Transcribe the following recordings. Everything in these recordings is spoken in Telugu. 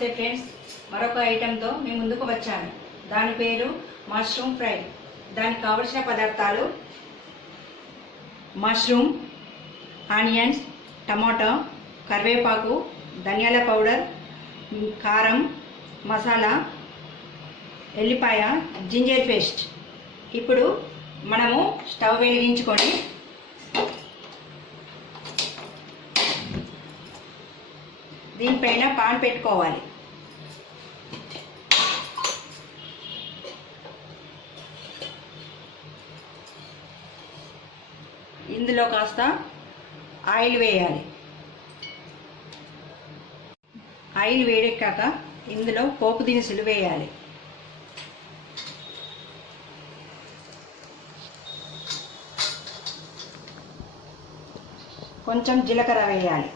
నమస్తే ఫ్రెండ్స్, మరొక ఐటెంతో మీ ముందుకు వచ్చాను. దాని పేరు మష్రూమ్ ఫ్రై. దానికి కావలసిన పదార్థాలు: మష్రూమ్, ఆనియన్స్, టమాటా, కరివేపాకు, ధనియాల పౌడర్, కారం, మసాలా, ఎల్లిపాయ, జింజర్ పేస్ట్. ఇప్పుడు మనము స్టవ్ వెలిగించుకొని దీనిపైన పాన్ పెట్టుకోవాలి. ఇందులో కాస్త ఆయిల్ వేయాలి. ఆయిల్ వేడెక్కాక ఇందులో పోపు దినుసులు వేయాలి. కొంచెం జీలకర్ర వేయాలి.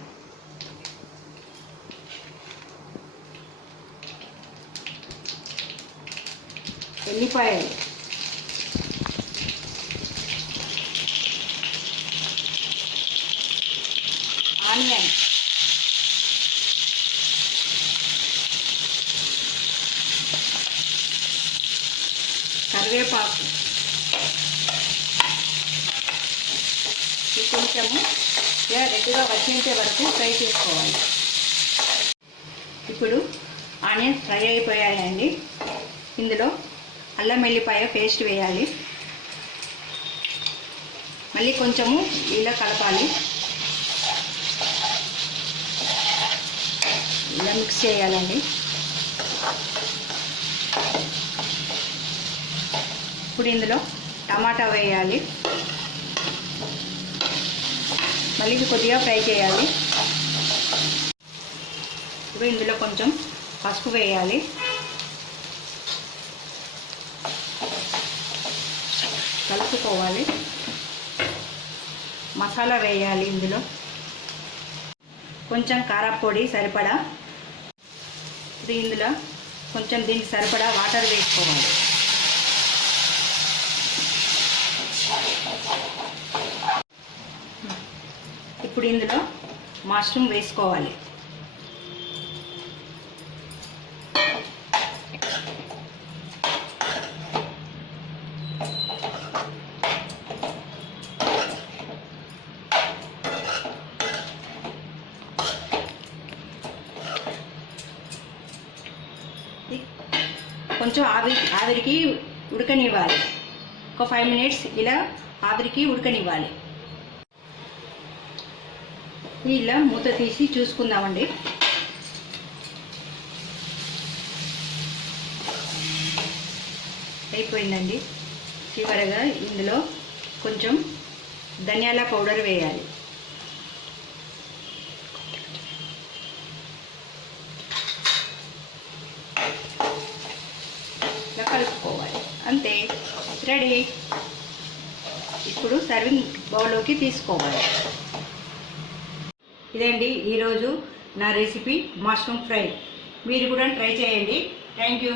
ఎల్లిపాయలు, ఆనియన్, కరివేపాకు, కొంచెము రెడ్గా వచ్చేంత వరకు ఫ్రై చేసుకోవాలి. ఇప్పుడు ఆనియన్స్ ఫ్రై అయిపోయాయండి. ఇందులో అల్లం వెల్లిపాయ పేస్ట్ వేయాలి. మళ్ళీ కొంచెము ఇలా కలపాలి. ఇలా మిక్స్ చేయాలండి. ఇప్పుడు ఇందులో టమాటా వేయాలి. మళ్ళీ కొద్దిగా ఫ్రై చేయాలి. ఇప్పుడు ఇందులో కొంచెం పసుపు వేయాలి. కలుపుకోవాలి. మసాలా వేయాలి. ఇందులో కొంచెం కారపొడి సరిపడా. ఇప్పుడు ఇందులో కొంచెం దీనికి సరిపడా వాటర్ వేసుకోవాలి. ఇప్పుడు ఇందులో మష్రూమ్ వేసుకోవాలి. కొంచెం ఆవిరికి ఉడకనివ్వాలి. ఒక 5 minutes ఇలా ఆవిరికి ఉడకనివ్వాలి. ఇలా మూత తీసి చూసుకుందామండి. అయిపోయిందండి. చివరగా ఇందులో కొంచెం ధనియాల పౌడర్ వేయాలి. ఇలా కలుపుకోవాలి. అంతే, రెడీ. ఇప్పుడు సర్వింగ్ బౌల్లోకి తీసుకోవాలి. ఇదండి ఈరోజు నా రెసిపీ మష్రూమ్ ఫ్రై. మీరు కూడా ట్రై చేయండి. Thank you.